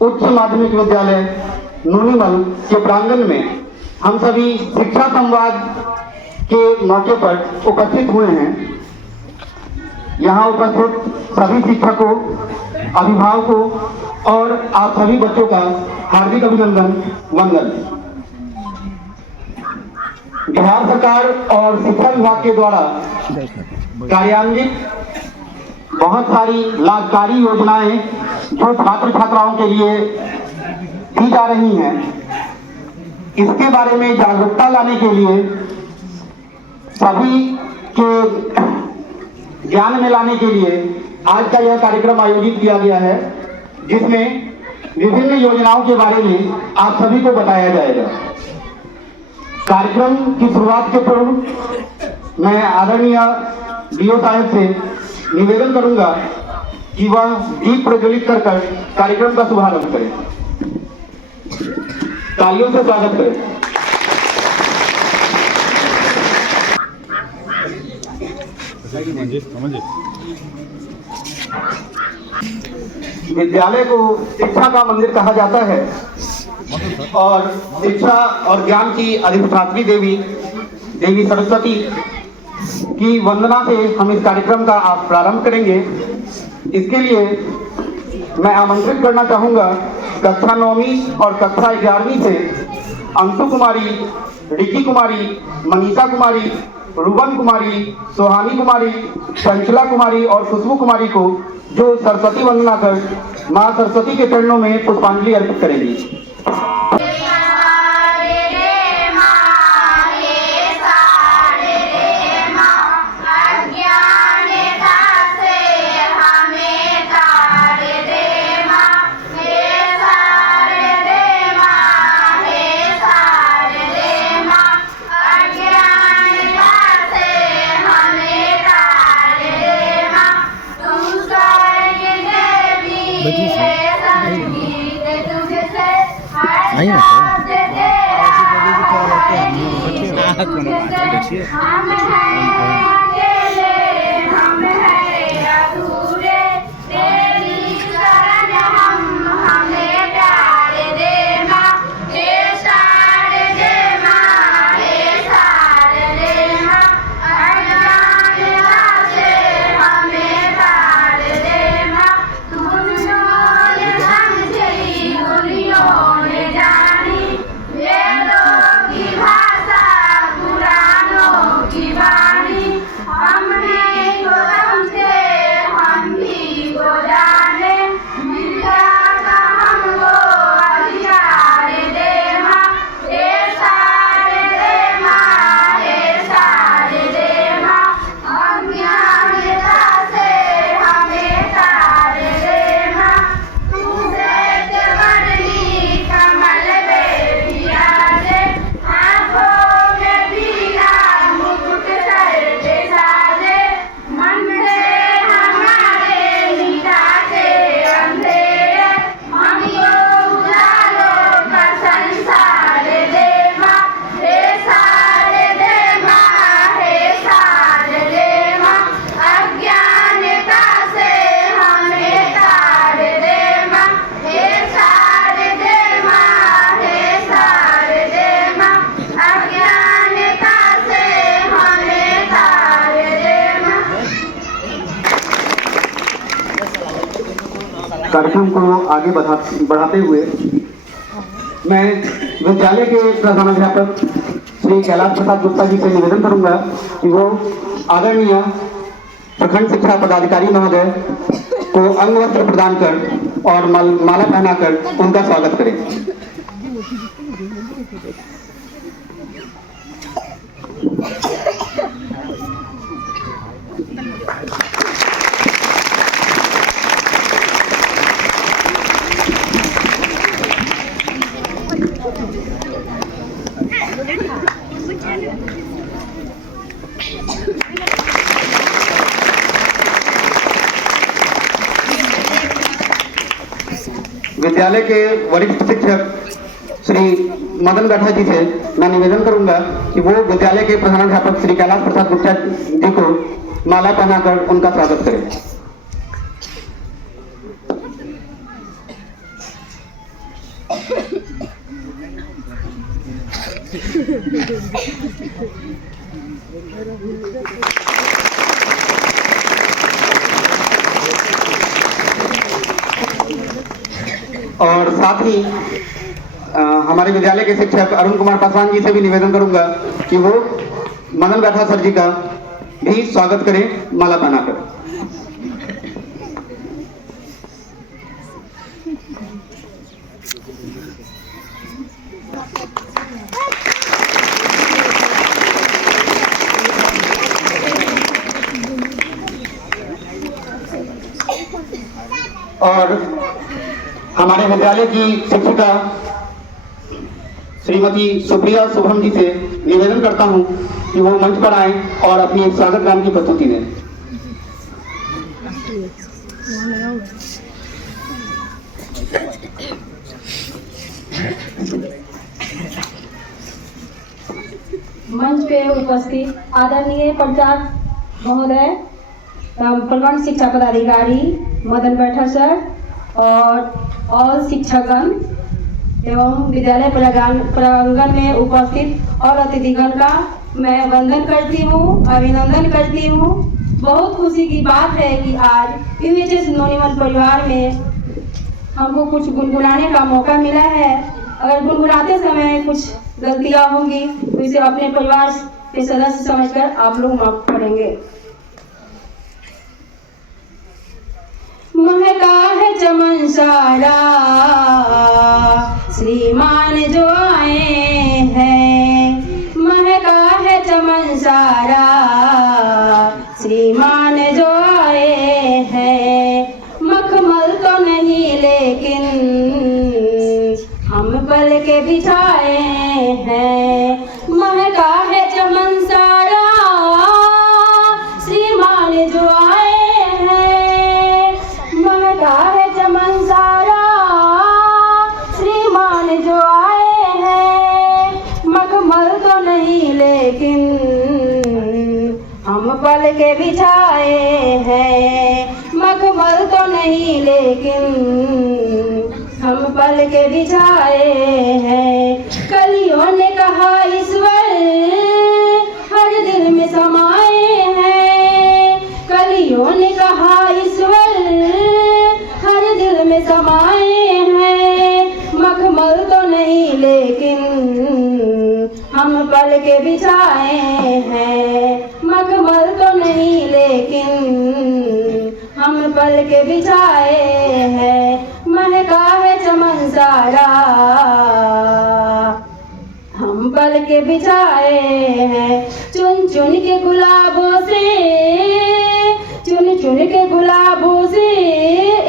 उच्च माध्यमिक विद्यालय नूनीमल के प्रांगण में हम सभी शिक्षा संवाद के मौके पर उपस्थित हुए हैं। यहाँ उपस्थित सभी शिक्षकों, अभिभावकों और आप सभी बच्चों का हार्दिक अभिनंदन, वंदन। बिहार सरकार और शिक्षा विभाग के द्वारा कार्यान्वित बहुत सारी लाभकारी योजनाएं जो छात्र छात्राओं के लिए दी जा रही हैं, इसके बारे में जागरूकता लाने के लिए, सभी के ज्ञान में लाने के लिए आज का यह कार्यक्रम आयोजित किया गया है, जिसमें विभिन्न योजनाओं के बारे में आप सभी को बताया जाएगा। कार्यक्रम की शुरुआत के पूर्व मैं आदरणीय डीओ साहब से निवेदन करूंगा कि वह दीप प्रज्वलित कर कार्यक्रम का शुभारंभ करें। तालियों से स्वागत करें। विद्यालय को शिक्षा का मंदिर कहा जाता है और शिक्षा और ज्ञान की अधिष्ठात्री देवी सरस्वती की वंदना से हम इस कार्यक्रम का प्रारंभ करेंगे। इसके लिए मैं आमंत्रित करना चाहूंगा कक्षा 9वीं और कक्षा 11वीं से अंशु कुमारी, रिकी कुमारी, मनीषा कुमारी, रूबन कुमारी, सोहानी कुमारी, चंचला कुमारी और खुशबू कुमारी को, जो सरस्वती वंदना कर मां सरस्वती के चरणों में पुष्पांजलि अर्पित करेंगी। कार्यक्रम को आगे बढ़ाते हुए मैं विद्यालय के प्रधानाध्यापक श्री कैलाश प्रसाद गुप्ता जी से निवेदन करूंगा कि वो आदरणीय प्रखंड शिक्षा पदाधिकारी महोदय को अंग वस्त्र प्रदान कर और माला पहनाकर उनका स्वागत करें। विद्यालय के वरिष्ठ शिक्षक श्री मदन गढ़ा जी से मैं निवेदन करूंगा कि वो विद्यालय के प्रधानाध्यापक श्री कैलाश प्रसाद गुप्ता जी को माला पहनाकर उनका स्वागत करें। और साथ ही हमारे विद्यालय के शिक्षक अरुण कुमार पासवान जी से भी निवेदन करूंगा कि वो मदन बैठा सर जी का भी स्वागत करें माला बनाकर। और हमारे विद्यालय की शिक्षिका श्रीमती सुप्रिया शुभम जी से निवेदन करता हूं कि वो मंच पर आएं और अपनी एक स्वागत गान की प्रस्तुति दें। मंच पे उपस्थित आदरणीय प्राचार्य महोदय, प्रखंड शिक्षा पदाधिकारी मदन बैठा सर और शिक्षकगण एवं विद्यालय प्रांगण में उपस्थित और अतिथिगण का मैं वंदन करती हूँ, अभिनंदन करती हूँ। बहुत खुशी की बात है कि आज यूएचएस नोनीमल परिवार में हमको कुछ गुनगुनाने का मौका मिला है। अगर गुनगुनाते समय कुछ गलतियाँ होंगी तो इसे अपने परिवार के सदस्य समझकर आप लोग माफ करेंगे। महका है चमन सारा श्रीमान जो आए हैं, महका है चमन सारा श्रीमान जो आए हैं। मखमल तो नहीं लेकिन हम पल के बिछाए हैं। महका है चमन सारा श्रीमान जो आए हैं, महका है चमन सारा श्रीमान जो आए हैं। मखमल तो नहीं लेकिन हम पल के बिछाए हैं। मखमल तो नहीं लेकिन हम पल के बिछाए हैं। कलियों ने कहा ईश्वर हर दिल में समाए हैं। कलियों ने कहा ईश्वर हर दिल में समाए हैं। मखमल तो नहीं लेकिन हम पल के बिछाए हैं। मखमल तो नहीं लेकिन हम पल के बिछाए हैं। महका है चमन सारा हम पल के बिछाए हैं। चुन चुन के गुलाबों से, चुन चुन के गुलाबों से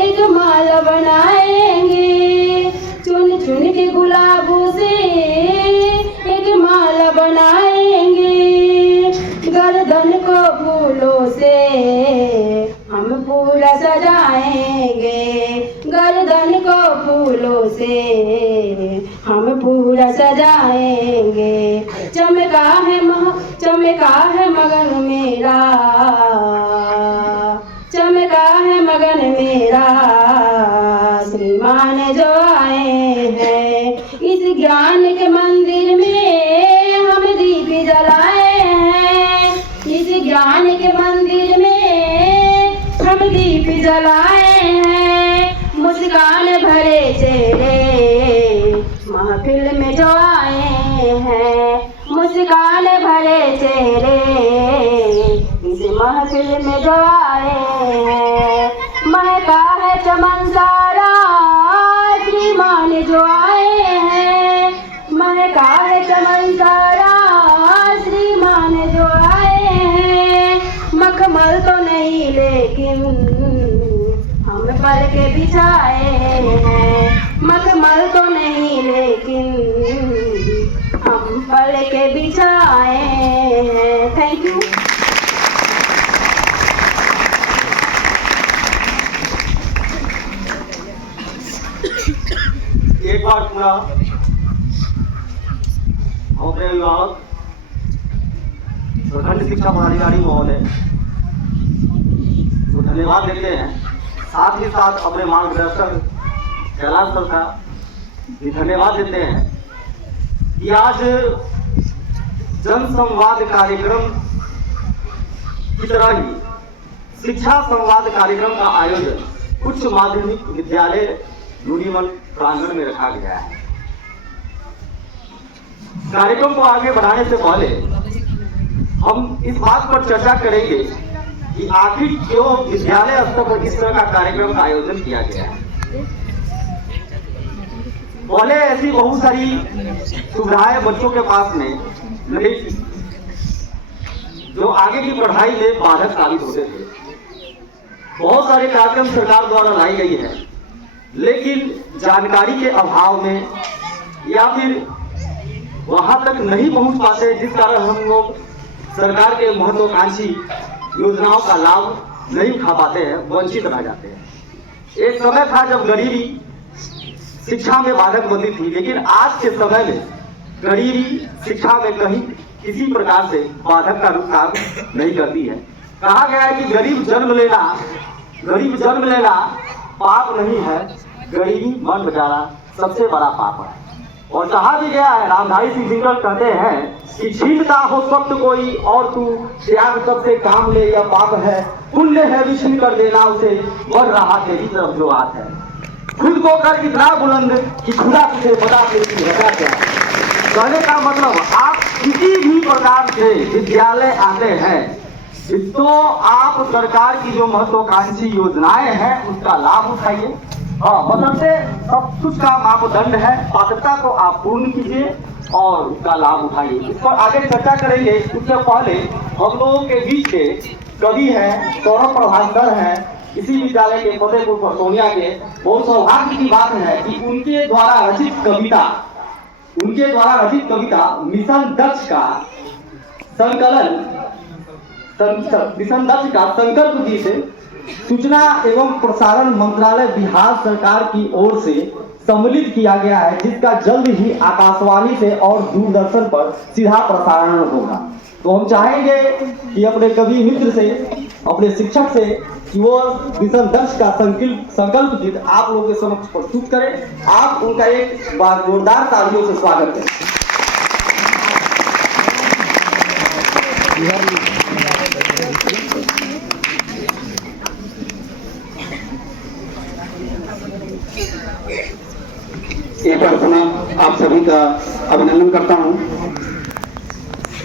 एक माला बनाएंगे। चुन चुन के गुलाबों से एक माला बनाएंगे। गर्दन को फूलों से हम पूरा सजाएंगे। गर्दन को फूलों से हम पूरा सजाएंगे। चमका है मगन मेरा, चमका है मगन मेरा श्रीमान जो आए हैं। इस ज्ञान के मंदिर में हम दीप जलाए हैं। इस ज्ञान के मंदिर में हम दीप जलाए हैं। मुस्कान भरे चेहरे महफिल में जो आए हैं। मुस्कान भरे चेहरे इस महफिल में जो आए हैं। महका है चमन सारा श्रीमान जो आए हैं। महका है चमन सारा श्रीमान जो आए हैं। मखमल तो नहीं लेकिन हम पल के बिछाए हैं। मखमल तो नहीं लेकिन हम पल के बिछाए हैं। Thank you. एक बार पूरा महोदय अभिभावक प्रखंड शिक्षा पदाधिकारी महोदय को धन्यवाद देते हैं। साथ ही साथ अपने मार्गदर्शक कैलाश सर का भी धन्यवाद देते हैं कि आज जन संवाद कार्यक्रम की तरह ही शिक्षा संवाद कार्यक्रम का आयोजन उच्च माध्यमिक विद्यालय दूरीमल प्रांगण में रखा गया है। कार्यक्रम को आगे बढ़ाने से पहले हम इस बात पर चर्चा करेंगे कि आखिर क्यों विद्यालय स्तर पर इस तरह का कार्यक्रम का आयोजन किया गया है। पहले ऐसी बहुत सारी सुविधाएं बच्चों के पास में नहीं थी जो आगे की पढ़ाई में बाधक साबित होते थे। बहुत सारे कार्यक्रम सरकार द्वारा लाई गई है, लेकिन जानकारी के अभाव में या फिर वहां तक नहीं पहुंच पाते, जिस कारण हम लोग सरकार के महत्वाकांक्षी योजनाओं का लाभ नहीं उठा पाते हैं, वंचित रह जाते हैं। एक समय था जब गरीबी शिक्षा में बाधक बनती थी, लेकिन आज के समय में गरीबी शिक्षा में कहीं किसी प्रकार से बाधक का रूप काम नहीं करती है। कहा गया है कि गरीब जन्म लेना पाप नहीं है, गरीबी मन बचाना सबसे बड़ा पाप है। और कहा भी गया है, रामधारी सिंह दिनकर कहते हैं कि छीनता हो सत्य कोई और तू त्याग सबसे काम ले, यह पाप है, पुण्य है विछिन कर देना उसे, बढ़ रहा तेरी तरफ जो हाथ है। खुद को कर इतना बुलंद कि खुदा तुझे बता दे कि होगा क्या। कहने का मतलब आप किसी भी प्रकार से विद्यालय आते हैं तो आप सरकार की जो महत्वाकांक्षी योजनाएं हैं उसका लाभ उठाइए। बशर्ते सब कुछ का मापदंड है, पात्रता को आप पूर्ण कीजिए और उसका लाभ उठाइए। इस पर आगे चर्चा करेंगे। उससे पहले हम लोगों के बीच के कवि हैं, सौरभ प्रभाकर हैं, इसी विद्यालय के फतेहपुर परसोनिया के। बहुत सौभाग्य की बात है कि उनके द्वारा रचित कविता मिशन दक्ष का संकल्प गीत सूचना एवं प्रसारण मंत्रालय बिहार सरकार की ओर से सम्मिलित किया गया है, जिसका जल्द ही आकाशवाणी से और दूरदर्शन पर सीधा प्रसारण होगा। तो हम चाहेंगे कि अपने कवि मित्र से, अपने शिक्षक से कि वो मिशन दक्ष का संकल्प गीत आप लोगों के समक्ष प्रस्तुत करें। आप उनका एक बार जोरदार तालियों से स्वागत करें। एक बार पुनः आप सभी का अभिनंदन करता हूं,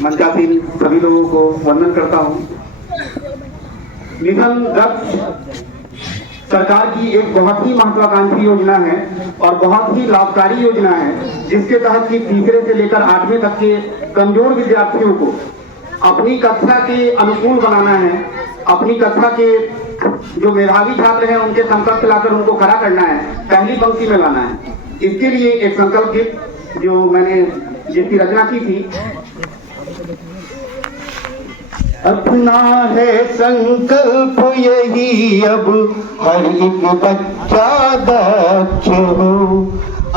मंचासीन सभी लोगों को वंदन करता हूं। मिशन दक्ष सरकार की एक बहुत ही महत्वाकांक्षी योजना है और बहुत ही लाभकारी योजना है, जिसके तहत कि तीसरे से लेकर 8वीं तक के कमजोर विद्यार्थियों को अपनी कक्षा के अनुकूल बनाना है। अपनी कक्षा के जो मेधावी छात्र हैं उनके संकल्प लाकर उनको खड़ा करना है, पहली पंक्ति में लाना है। इसके लिए एक संकल्प गीत जो मैंने जिसकी रचना की थी। अपना है संकल्प यही अब हर एक बच्चा दक्ष हो,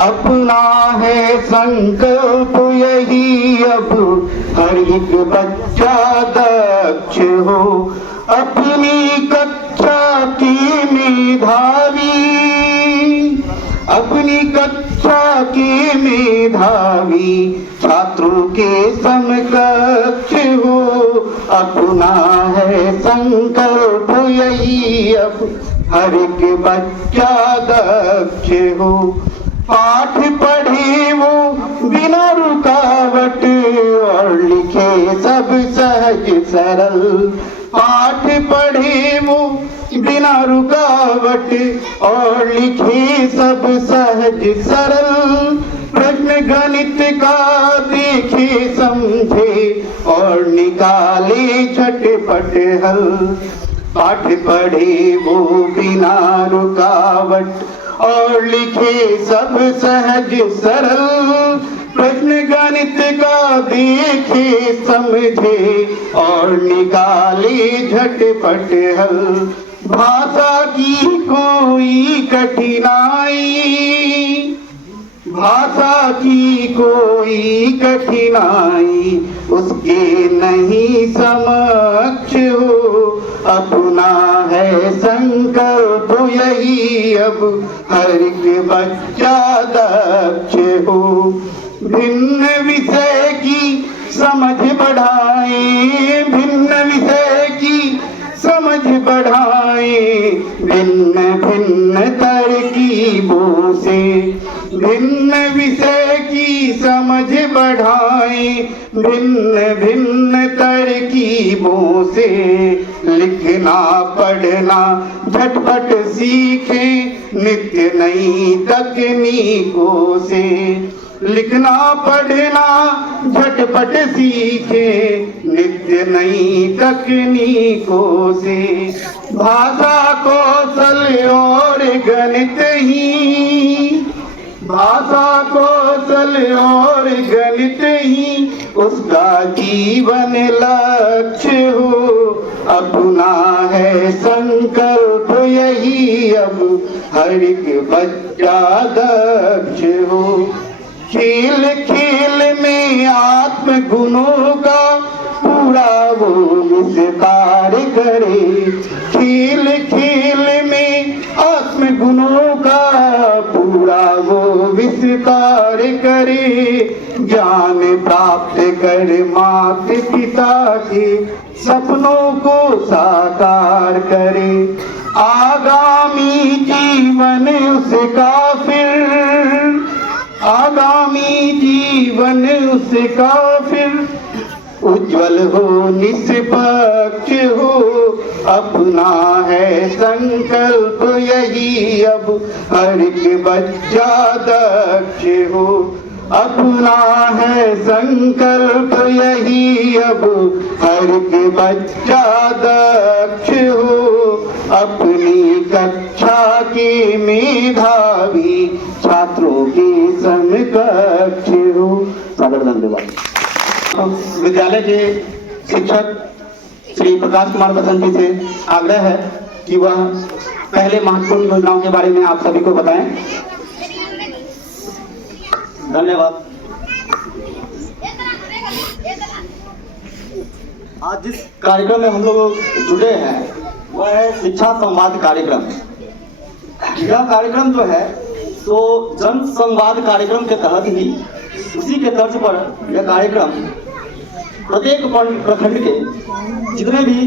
अपना है संकल्प यही अब हर एक बच्चा दक्ष हो, अपनी कक्षा की मेधावी, अपनी कक्षा के मेधावी छात्रों के समकक्ष हो, अपना है संकल्प यही अब हर एक बच्चा दक्ष हो। पाठ पढ़े वो बिना रुकावट और लिखे सब सहज सरल, पाठ पढ़े वो बिना रुकावट और लिखे सब सहज सरल, प्रश्न गणित का देखे समझे और निकाले झटपट हल, पाठ पढ़े वो बिना रुकावट और लिखे सब सहज सरल, प्रश्न गणित का देखे समझे और निकाले झटपट हल, भाषा की कोई कठिनाई, भाषा की कोई कठिनाई उसके नहीं समक्ष हो, अपना है संकल्प यही अब हर एक बच्चा दक्ष हो, भिन्न विषय की समझ बढ़ाए, भिन्न विषय की समझ बढ़ाए, भिन्न भिन्न तरकीबों से, भिन्न विषय की समझ बढ़ाए, भिन्न भिन्न तरकीबों से, लिखना पढ़ना झटपट सीखें नित्य नई तकनीकों से, लिखना पढ़ना झटपट सीखे नित्य नई तकनीकों से, भाषा कौशल और गणित ही, भाषा कौशल और गणित ही उसका जीवन लक्ष्य हो, अपना है संकल्प यही अब हर एक बच्चा दक्ष हो, खेल खेल में आत्म गुणों का पूरा वो विस्तार करे, खेल खेल में आत्म गुणों का पूरा वो विस्तार करे, ज्ञान प्राप्त कर माता पिता के सपनों को साकार करे, आगामी जीवन उसका फिर, आगामी जीवन उसका फिर उज्जवल हो निष्पक्ष हो, अपना है संकल्प यही अब हर एक बच्चा दक्ष हो, अपना है संकल्प यही अब हर एक बच्चा दक्ष हो, अपनी कक्षा के मेधावी छात्रों के समकक्ष हो। सादर धन्यवाद। विद्यालय के शिक्षक श्री प्रकाश कुमार बसंती से आग्रह है कि वह पहले महत्वपूर्ण योजनाओं के बारे में आप सभी को बताएं। धन्यवाद। आज जिस कार्यक्रम में हम लोग जुड़े हैं वह है शिक्षा संवाद कार्यक्रम। यह कार्यक्रम जो है तो जन संवाद कार्यक्रम के तहत ही उसी के तर्ज पर यह कार्यक्रम प्रत्येक प्रखंड के जितने भी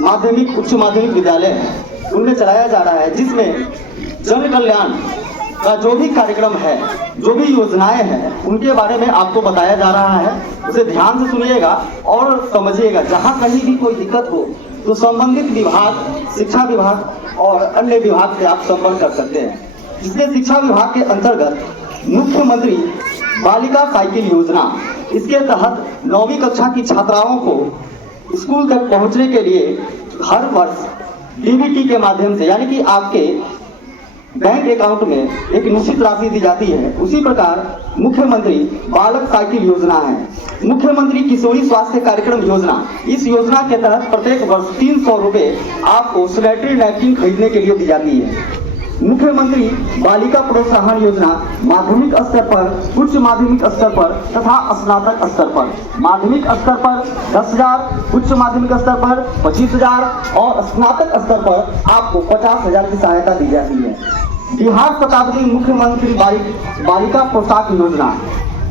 माध्यमिक उच्च माध्यमिक विद्यालय हैं उनमें चलाया जा रहा है, जिसमें जन कल्याण का जो भी कार्यक्रम है, जो भी योजनाएं हैं उनके बारे में आपको बताया जा रहा है। उसे ध्यान से सुनिएगा और समझिएगा। जहाँ कहीं भी कोई दिक्कत हो तो संबंधित विभाग, शिक्षा विभाग और अन्य विभाग से आप संपर्क कर सकते हैं। इसमें शिक्षा विभाग के अंतर्गत मुख्यमंत्री बालिका साइकिल योजना, इसके तहत 9वीं कक्षा की छात्राओं को स्कूल तक पहुंचने के लिए हर वर्ष डीबीटी के माध्यम से, यानी कि आपके बैंक अकाउंट में एक निश्चित राशि दी जाती है। उसी प्रकार मुख्यमंत्री बालक साइकिल योजना है, मुख्यमंत्री किशोरी स्वास्थ्य कार्यक्रम योजना। इस योजना के तहत प्रत्येक वर्ष 300 रुपये आपको सैनिटरी नैपकिन खरीदने के लिए दी जाती है। मुख्यमंत्री बालिका प्रोत्साहन योजना माध्यमिक स्तर पर, उच्च माध्यमिक स्तर पर तथा स्नातक स्तर पर। माध्यमिक स्तर पर 10,000, उच्च माध्यमिक स्तर पर 25,000 और स्नातक स्तर पर आपको 50,000 की सहायता दी जाती है। बिहार शताब्दी मुख्यमंत्री बालिका प्रोत्साहन योजना,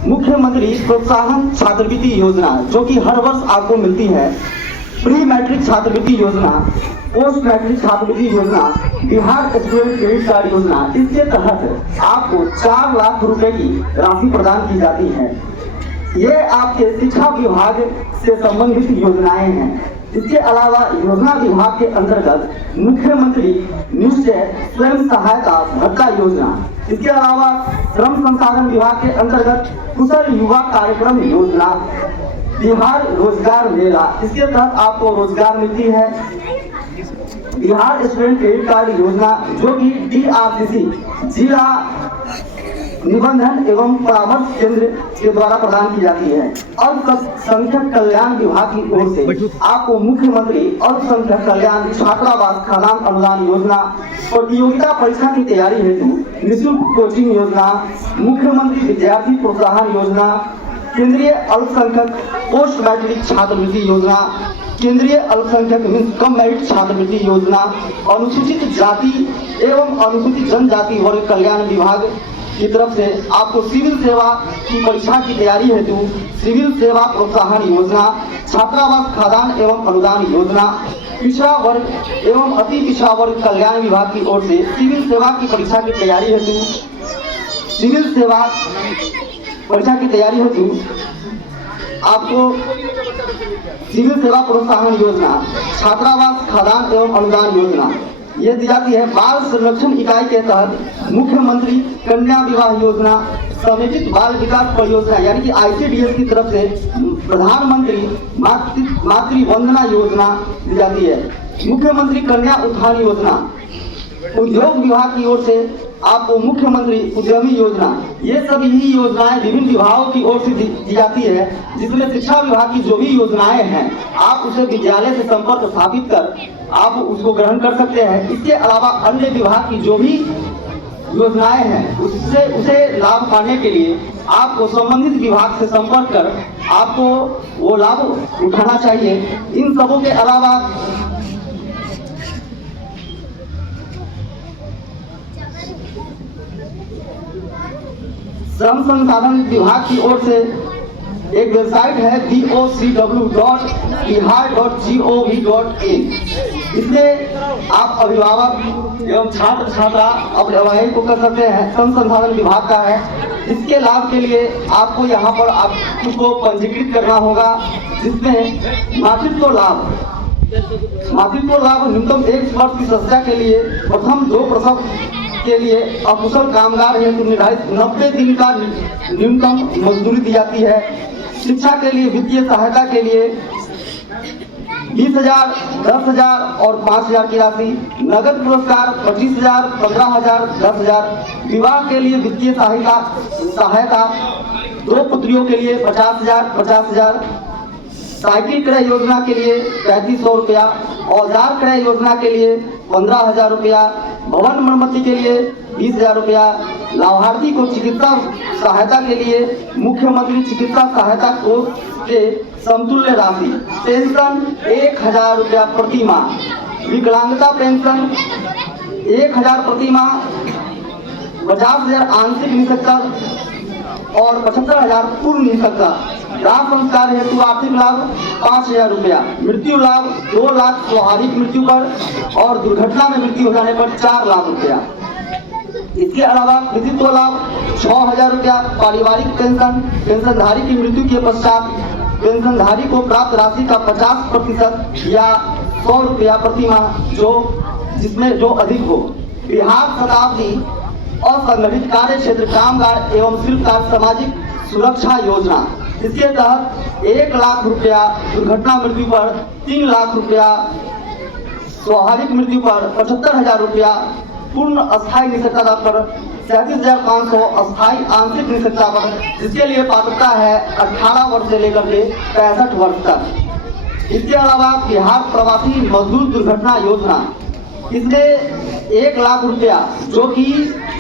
मुख्यमंत्री प्रोत्साहन छात्रवृत्ति योजना जो कि हर वर्ष आपको मिलती है। प्री मैट्रिक छात्रवृत्ति योजना, पोस्ट मैट्रिक छात्रवृत्ति योजना, बिहार स्टूडेंट क्रेडिट कार्ड योजना, इसके तहत आपको 4 लाख रुपए की राशि प्रदान की जाती है। ये आपके शिक्षा विभाग से संबंधित योजनाएं हैं। इसके अलावा योजना विभाग के अंतर्गत मुख्यमंत्री निश्चय स्वयं सहायता भत्ता योजना, इसके अलावा श्रम संसाधन विभाग के अंतर्गत कुशल युवा कार्यक्रम योजना, बिहार रोजगार मेला, इसके तहत आपको रोजगार मिलती है। बिहार स्टूडेंट क्रेडिट कार्ड योजना जो कि DRCC जिला निबंधन एवं परामर्श केंद्र के द्वारा प्रदान की जाती है। अल्पसंख्यक कल्याण विभाग की ओर से आपको मुख्यमंत्री अल्पसंख्यक कल्याण छात्रावास खाद्यान्न अनुदान योजना, प्रतियोगिता परीक्षा की तैयारी हेतु निःशुल्क कोचिंग योजना, मुख्यमंत्री विद्यार्थी प्रोत्साहन योजना, केंद्रीय अल्पसंख्यक पोस्ट मैट्रिक छात्रवृत्ति योजना, केंद्रीय अल्पसंख्यक कम मेरिट छात्रवृत्ति योजना, अनुसूचित जाति एवं अनुसूचित जनजाति वर्ग कल्याण विभाग, की तरफ से आपको सिविल सेवा की परीक्षा की तैयारी हेतु सिविल सेवा प्रोत्साहन योजना, छात्रावास खाद्यान्न एवं अनुदान योजना, पिछड़ा वर्ग एवं अति पिछड़ा वर्ग कल्याण विभाग की ओर से सिविल सेवा की परीक्षा की तैयारी हेतु सिविल सेवा परीक्षा की तैयारी हेतु आपको सिविल सेवा प्रोत्साहन योजना, छात्रावास खाद्यान्न एवं अनुदान योजना ये दी जाती है। बाल संरक्षण इकाई के तहत मुख्यमंत्री कन्या विवाह योजना, समेकित बाल विकास परियोजना यानी कि ICDS की तरफ से प्रधानमंत्री मातृ वंदना योजना दी जाती है। मुख्यमंत्री कन्या उत्थान योजना, उद्योग विभाग की ओर से आपको मुख्यमंत्री उद्यमी योजना, ये सभी ही योजनाएं विभिन्न विभागों की ओर से दी जाती है। जिसमें शिक्षा विभाग की जो भी योजनाएं हैं आप उसे विद्यालय से संपर्क स्थापित कर आप उसको ग्रहण कर सकते हैं। इसके अलावा अन्य विभाग की जो भी योजनाएं हैं उसे लाभ पाने के लिए आपको संबंधित विभाग से संपर्क कर आपको वो लाभ उठाना चाहिए। इन सबों के अलावा श्रम संसाधन विभाग की ओर से एक वेबसाइट है docw.bihar.gov.in। इसमें आप अभिभावक एवं छात्र छात्रा अपने अवाई को कर सकते हैं। श्रम संसाधन विभाग का है। इसके लाभ के लिए आपको यहाँ पर आपको पंजीकृत करना होगा, जिसमें मातृत्व लाभ न्यूनतम 1 वर्ष की संस्था के लिए प्रथम 2 प्रसव के लिए अकुशल कामगार हेतु निर्धारित 90 दिन का न्यूनतम मजदूरी दी जाती है। शिक्षा के लिए वित्तीय सहायता के लिए 20,000, 10,000 और 5,000 की राशि, नगद पुरस्कार 25,000, 15,000, 10,000, विवाह के लिए वित्तीय सहायता 2 पुत्रियों के लिए 50,000, 50,000, साइकिल क्रय योजना के लिए 3500 रुपया, औजार क्रय योजना के लिए 15,000 रुपया, भवन मरम्मति के लिए 20,000 रुपया, लाभार्थी को चिकित्सा सहायता के लिए मुख्यमंत्री चिकित्सा सहायता कोष के समतुल्य राशि, पेंशन 1,000 रुपया प्रति माह, विकलांगता पेंशन 1,000 प्रति माह, 50,000 आंशिक निःशक्तता और 75,000 पूर्ण निःशक्तता, दाह संस्कार हेतु आर्थिक लाभ 5,000 रुपया, मृत्यु लाभ 2 लाख स्वाभाविक मृत्यु पर और दुर्घटना में मृत्यु हो जाने पर 4 लाख रुपया। इसके अलावा कृतित्व लाभ 6,000 रुपया, पारिवारिक पेंशनधारी की मृत्यु के पश्चात पेंशनधारी को प्राप्त राशि का 50% या 100 रुपया प्रति माह जिसमें जो अधिक हो। बिहार शताब्दी असंगठित कार्य क्षेत्र कामगार एवं शिल्पकार सामाजिक सुरक्षा योजना, इसके तहत 1 लाख रुपया दुर्घटना मृत्यु पर, 3 लाख रुपया स्वाभाविक मृत्यु पर, 75,000 रुपया पूर्ण अस्थायी निःशक्तता पर, 37,500 अस्थायी आंशिक निःशक्तता पर, जिसके लिए पात्रता है 18 वर्ष से लेकर के 65 वर्ष तक। इसके अलावा बिहार प्रवासी मजदूर दुर्घटना योजना, इसमें 1 लाख रुपया जो कि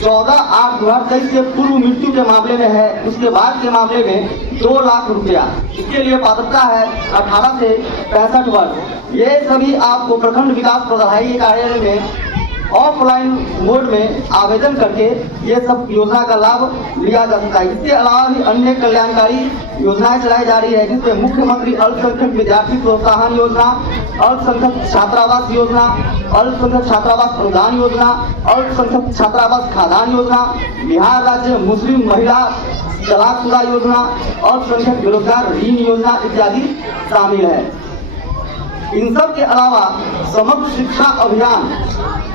14/8/2023 के पूर्व मृत्यु के मामले में है, उसके बाद के मामले में 2 लाख रुपया, इसके लिए पात्रता है 18 से 65 वर्ष। ये सभी आपको प्रखंड विकास पदाधिकारी कार्यालय में ऑफलाइन मोड में आवेदन करके ये सब योजना का लाभ लिया जा सकता है। इसके अलावा भी अन्य कल्याणकारी योजनाएं चलाई जा रही है, जिसमें मुख्यमंत्री अल्पसंख्यक विद्यार्थी प्रोत्साहन योजना, अल्पसंख्यक छात्रावास योजना, अल्पसंख्यक छात्रावास अनुदान योजना, अल्पसंख्यक छात्रावास खाद्यान्न योजना, बिहार राज्य मुस्लिम महिला तलाकशुदा योजना, अल्पसंख्यक बेरोजगार ऋण योजना इत्यादि शामिल है। इन सब के अलावा समग्र शिक्षा अभियान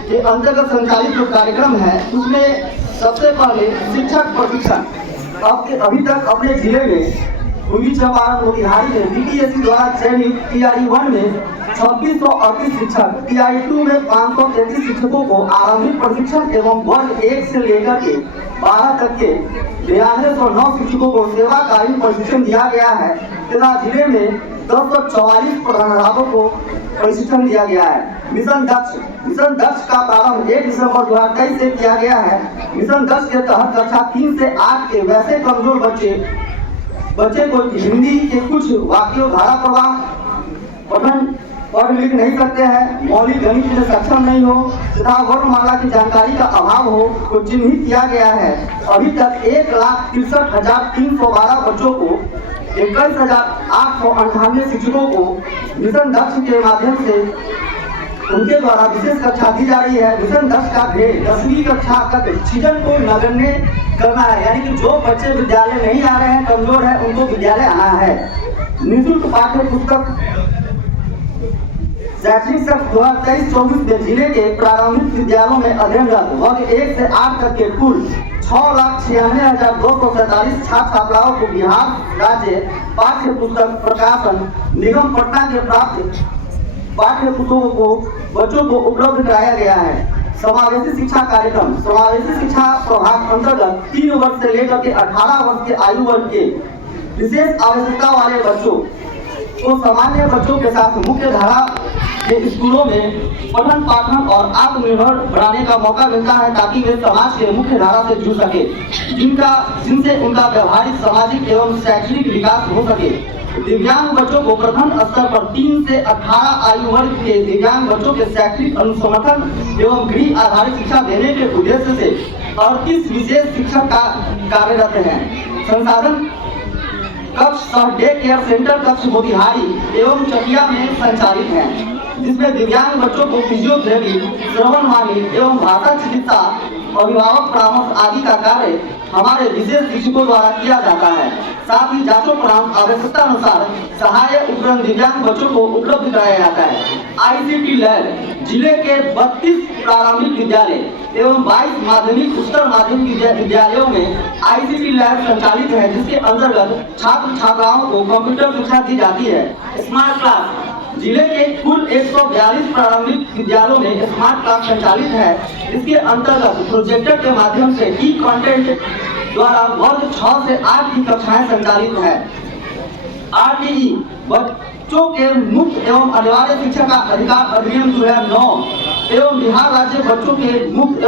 के अंतर्गत संचालित जो कार्यक्रम है उसमें सबसे पहले शिक्षक प्रशिक्षण अभी तक अपने जिले में पूर्वी चंपारण मोतिहारी में BPSC द्वारा चयनित TRE1 में 2638 शिक्षक, TRE2 में 533 शिक्षकों को आरंभिक प्रशिक्षण एवं वर्ग 1 से लेकर के 12 तक के 9209 शिक्षकों को सेवाकालीन प्रशिक्षण दिया गया है तथा जिले में 1044 प्रधानाध्यापकों को प्रशिक्षण दिया गया है। मिशन दक्ष का प्रारंभ 1 दिसंबर 2023 से किया गया है। मिशन दक्ष के तहत कक्षा 3 से 8 के वैसे कमजोर बच्चे को हिंदी के कुछ वाक्यों, धारा प्रवाह, पठन पढ़ लिख नहीं सकते हैं, मौलिक गणित में सक्षम नहीं हो तथा वर्णमाला की जानकारी का अभाव हो को चिन्हित किया गया है। अभी तक 1,63,312 बच्चों को 21,898 शिक्षकों को मिशन दक्ष के माध्यम से उनके द्वारा विशेष कक्षा दी जा रही है। मिशन दक्ष का ध्येय 10वीं कक्षा तक सृजन को नगण्य करना है, यानी कि जो बच्चे विद्यालय नहीं आ रहे हैं, कमजोर है, उनको विद्यालय आना है। निःशुल्क पाठ्य पुस्तक शैक्षणिक सत्र 2023-24 में जिले के प्रारंभिक विद्यालयों में अध्ययनरत वर्ग 1 से 8 तक के कुल 6,96,247 छात्र छात्राओं को बिहार राज्य पाठ्य पुस्तक प्रकाशन निगम पटना के प्राप्त पाठ्य पुस्तकों को बच्चों को उपलब्ध कराया गया है। समावेशी शिक्षा कार्यक्रम समावेशी शिक्षा प्रभाग अंतर्गत 3 वर्ष से लेकर के 18 वर्ष के आयु वर्ग के विशेष आवश्यकता वाले बच्चों को सामान्य बच्चों के साथ मुख्य धारा के स्कूलों में पठन पाठन और आत्मनिर्भर बनाने का मौका मिलता है, ताकि वे समाज के मुख्य धारा से जुड़ सके, जिनसे उनका व्यवहारिक सामाजिक एवं शैक्षणिक विकास हो सके। दिव्यांग बच्चों को प्रथम स्तर पर 3 से 18 आयु वर्ग के दिव्यांग बच्चों के शैक्षणिक अनुसमर्थन एवं गृह आधारित शिक्षा देने के उद्देश्य से 38 विशेष शिक्षक कार्यरत हैं। संसाधन कक्ष सह डे केयर सेंटर कक्ष मोतिहारी एवं चकिया में संचालित है, जिसमें दिव्यांग बच्चों को फिजियोथेरेपी, श्रवण हानि एवं भाषा चिकित्सा, अभिभावक परामर्श आदि का कार्य हमारे विशेष शिक्षकों द्वारा किया जाता है। साथ ही जांचोपरांत आवश्यकता अनुसार सहायक उपकरण दिव्यांग बच्चों को उपलब्ध कराया जाता है। ICT लैब जिले के 32 प्रारंभिक विद्यालय एवं 22 माध्यमिक उच्चतर माध्यमिक विद्यालयों में ICT लैब संचालित है, जिसके अंतर्गत छात्र छात्राओं को कंप्यूटर शिक्षा दी जाती है। स्मार्ट क्लास जिले के कुल 142 प्रारंभिक विद्यालयों में स्मार्ट क्लास संचालित है, इसके अंतर्गत प्रोजेक्टर के माध्यम से ई कंटेंट द्वारा वर्ग 6 से 8 की कक्षाएं संचालित है। RTE बच्चों के मुक्त एवं अनिवार्य शिक्षा का अधिकार अधिनियम 2009 एवं बिहार राज्य बच्चों के मुक्त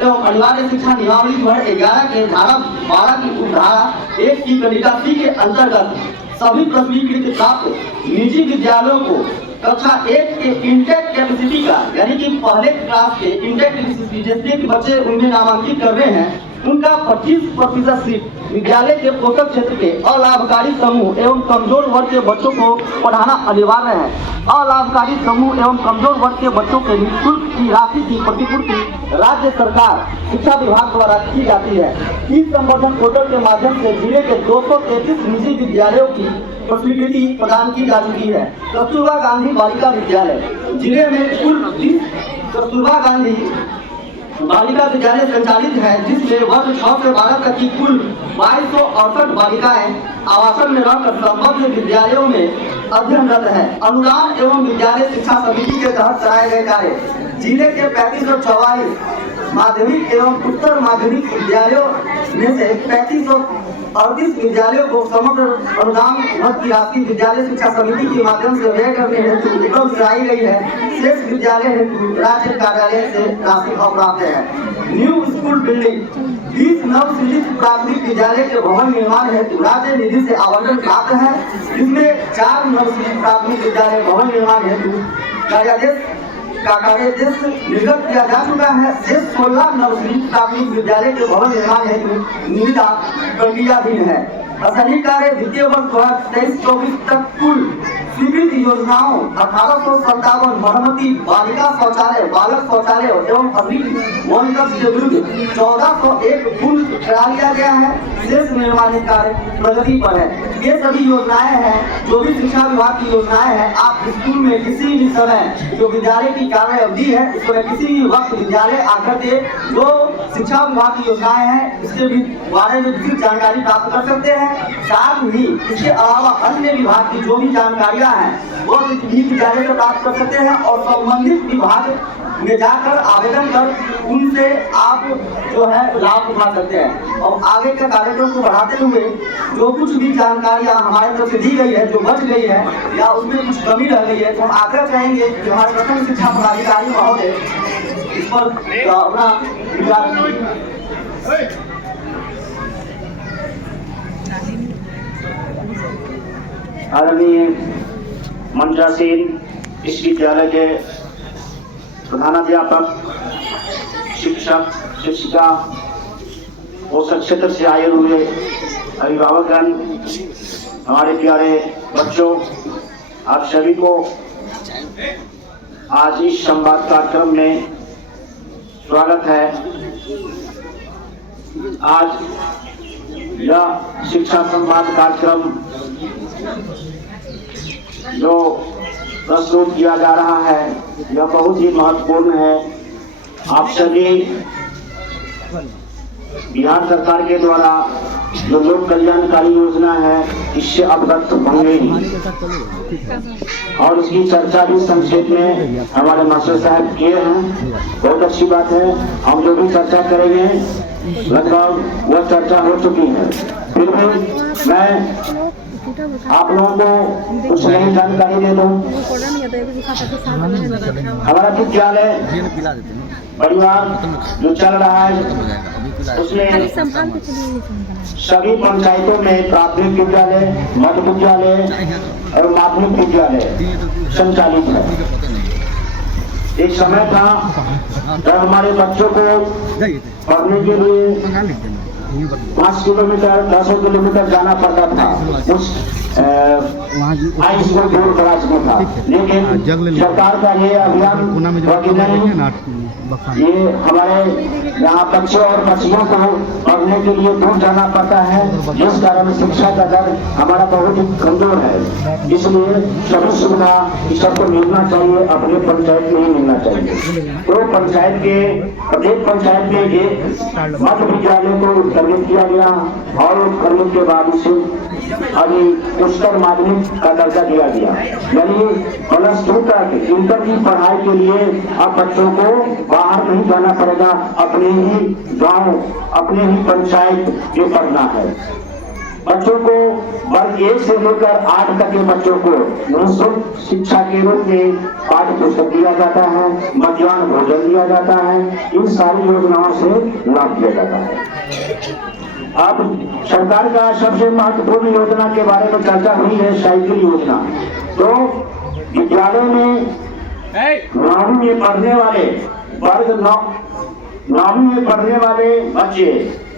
एवं अनिवार्य शिक्षा नियमावली 2011 के धारा 12 की उपधारा 1 की कनिका C के अंतर्गत सभी प्रश्नीकृत प्राप्त निजी विद्यालयों को कक्षा 1 के इंटेक कैपेसिटी का, यानी कि पहले क्लास के इंटेक कैपेसिटी जितने के बच्चे उनमें नामांकित कर रहे हैं, उनका 25% सीट विद्यालय के पोषक क्षेत्र के अलाभकारी समूह एवं कमजोर वर्ग के बच्चों को पढ़ाना अनिवार्य है। अलाभकारी समूह एवं कमजोर वर्ग के बच्चों के निःशुल्क की राशि की प्रतिपूर्ति राज्य सरकार शिक्षा विभाग द्वारा की जाती है। इस संवर्धन पोर्टल के माध्यम से जिले के 233 निजी विद्यालयों की फैसिलिटी प्रदान की जा चुकी है। कस्तूरबा गांधी बालिका विद्यालय जिले में कुल 30 कस्तूरबा गांधी बालिका विद्यालय संचालित है, जिसमें वर्ग 6 से 12 तक की कुल 2268 बालिकाएं आवासन में रहकर संबद्ध विद्यालयों में अध्ययनरत है। अनुदान एवं विद्यालय शिक्षा समिति के तहत चलाए गए कार्य जिले के 3544 माध्यमिक एवं उच्चतर माध्यमिक विद्यालयों में से 3538 विद्यालयों को समग्र अनुदान मद की राशि विद्यालय शिक्षा समिति के माध्यम से व्यय करने हेतु उपलब्ध कराई गई है। शेष विद्यालय हेतु राज्य कार्यालय से राशि अप्राप्त है। न्यू स्कूल बिल्डिंग 20 नव सृजित प्राथमिक विद्यालय के भवन निर्माण हेतु राज्य निधि से आवंटन प्राप्त है, जिसमें 4 नव सृजित प्राथमिक विद्यालय भवन निर्माण हेतु कार्यादेश निर्गत किया जा चुका है। शेष 16 नवसृजित प्राथमिक विद्यालय के भवन निर्माण हेतु निविदा प्रक्रियाधीन है। असैनिक कार्य द्वितीय वर्ष 2023-24 तक कुल स्वीकृत योजनाओं 1857 मरम्मती बालिका शौचालय, बालक शौचालय एवं अतिरिक्त मौलिक के विरुद्ध 1401 पूर्ण करा लिया गया है। शेष निर्माण कार्य प्रगति पर है। ये सभी योजनाएं हैं, जो भी शिक्षा विभाग की योजनाएं हैं। आप स्कूल में किसी भी समय जो विद्यालय की कार्य अवधि है, उसमें किसी भी वक्त विद्यालय आकर के जो शिक्षा विभाग की योजनाएं हैं, इसके भी बारे में विस्तृत जानकारी प्राप्त कर सकते हैं। साथ ही इसके अलावा अन्य विभाग की जो भी जानकारियां हैं वो विद्यालय से प्राप्त कर सकते हैं और संबंधित विभाग में जाकर आवेदन कर उनसे आप जो है लाभ उठा सकते हैं। और आगे के कार्यक्रम को बढ़ाते हुए जो कुछ भी जानकारियां हमारे तरफ से दी गई है, जो बच गई है या उसमें कुछ कमी रह गई है, तो हम आग्रह करेंगे कि हमारे प्रथम शिक्षा पदाधिकारी महोदय इस पर अपना आदरणीय मंचासीन इस विद्यालय के प्रधानाध्यापक, शिक्षक, शिक्षिका, पोषक क्षेत्र से आए हुए अभिभावकगण, हमारे प्यारे बच्चों, आप सभी को आज इस संवाद कार्यक्रम में स्वागत है। आज यह शिक्षा संवाद कार्यक्रम जो प्रस्तुत किया जा रहा है यह बहुत ही महत्वपूर्ण है। आप सभी बिहार सरकार के द्वारा जो लोक कल्याणकारी योजना है इससे अवगत होंगे ही, और उसकी चर्चा भी संक्षेप में हमारे मास्टर साहब किए हैं। बहुत अच्छी बात है। हम जो भी चर्चा करेंगे लगभग वह चर्चा हो चुकी है। फिर भी मैं आप लोगों को कुछ नई जानकारी दे दूं। हमारा विद्यालय परिवार जो चल रहा है उसमें सभी पंचायतों में प्राथमिक विद्यालय, मध्य विद्यालय और माध्यमिक विद्यालय संचालित है। एक समय था जब हमारे बच्चों को पढ़ने के लिए 5 किलोमीटर 10 किलोमीटर जाना पड़ता था। उस हाई स्कूल दूर दराज में था, लेकिन सरकार का ये अभियान ये हमारे यहाँ बच्चों और बच्चियों को पढ़ने के लिए दूर जाना पड़ता है, जिस कारण शिक्षा का दर हमारा बहुत ही कमजोर है। इसलिए सभी सुविधा सबको मिलना चाहिए, अपने पंचायत में ही मिलना चाहिए। तो पंचायत के प्रत्येक पंचायत में एक मध्य विद्यालय को उत्कर्मित किया गया और उत्कर्मित के बाद उसे अभी उच्चतर माध्यमिक का दर्जा दिया गया, यानी +2 तक इंटर की पढ़ाई के लिए अब बच्चों को बाहर नहीं जाना पड़ेगा, अपने ही गांव, अपने ही पंचायत में पढ़ना है। बच्चों को वर्ग 1 से लेकर 8 तक के बच्चों को निःशुल्क शिक्षा के रूप में पाठ्य पुस्तक दिया जाता है, मध्याह्न भोजन दिया जाता है। इन सारी योजनाओं से लाभ दिया जाता है। अब सरकार का सबसे महत्वपूर्ण योजना के बारे में चर्चा हुई है, साइकिल योजना। तो विद्यालय में 9वीं में पढ़ने वाले वर्ग 9वीं में पढ़ने वाले बच्चे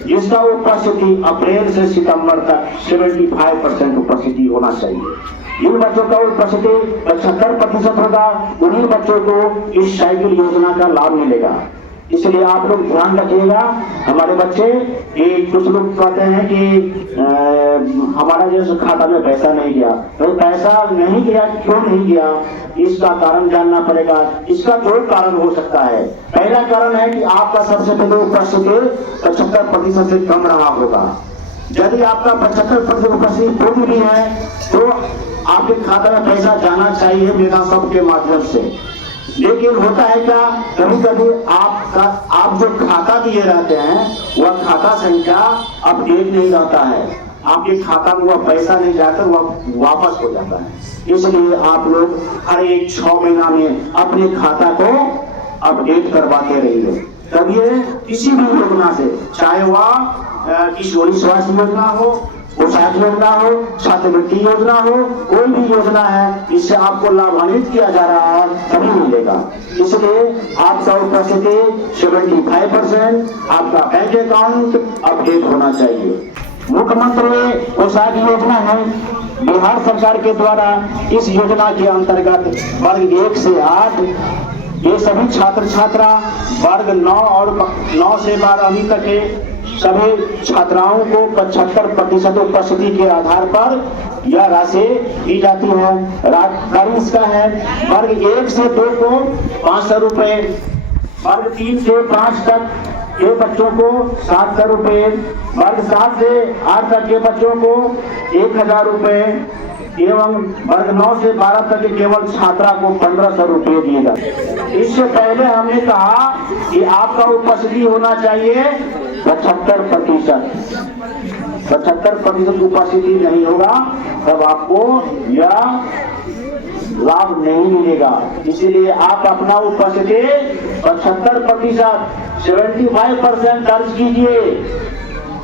जिसका उपस्थिति अप्रैल से सितंबर तक 75% उपस्थिति होना चाहिए। इन बच्चों का उपस्थिति 75% होगा, उन्हीं बच्चों को इस साइकिल योजना का लाभ मिलेगा। इसलिए आप लोग ध्यान रखिएगा। हमारे बच्चे कुछ लोग कहते हैं कि हमारा जैसे खाता में पैसा नहीं गया, तो पैसा नहीं गया, क्यों नहीं गया, इसका कारण जानना पड़ेगा। इसका 2 कारण हो सकता है। पहला कारण है कि आपका सबसे पहले उपस्थिति 75% से कम रहा होगा। यदि आपका 75% उपस्थिति पूर्ण भी है तो आपके खाता में पैसा जाना चाहिए मेगा सब के माध्यम से। लेकिन होता है क्या, कभी कभी आप जो खाता दिए रहते हैं वह खाता संख्या अपडेट नहीं रहता है, आपके खाता में वह पैसा नहीं जाकर वह वापस हो जाता है। इसलिए आप लोग हर एक 6 महीना में अपने खाता को अपडेट करवाते रहिए। तब ये किसी भी योजना से, चाहे वह किशोरी स्वास्थ्य योजना हो, पोशाक योजना हो, छात्रवृत्ति योजना हो, कोई भी योजना है इससे आपको लाभान्वित किया जा रहा है, तभी मिलेगा। इसलिए आपका उपस्थिति 75%, आपका बैंक अकाउंट अपडेट होना चाहिए। मुख्यमंत्री पोशाक योजना है बिहार सरकार के द्वारा। इस योजना के अंतर्गत वर्ग 1 से 8 ये सभी छात्र छात्रा, वर्ग 9 और 9 से 12वीं तक के सभी छात्राओं को 75% उपस्थिति के आधार पर यह राशि दी जाती है। राशि इसका है, वर्ग 1 से 2 को 500 रुपए, वर्ग 3 से 5 तक के बच्चों को 700 रुपए, वर्ग 7 से 8 तक के बच्चों को 1000 रुपए एवं वर्ग 9 से 12 तक के केवल छात्रा को 1500 रुपये दिए जाते हैं। इससे पहले हमने कहा कि आपका उपस्थिति होना चाहिए 75%। 75% उपस्थिति नहीं होगा तब आपको यह लाभ नहीं मिलेगा। इसीलिए आप अपना उपस्थिति 75%, 75% दर्ज कीजिए।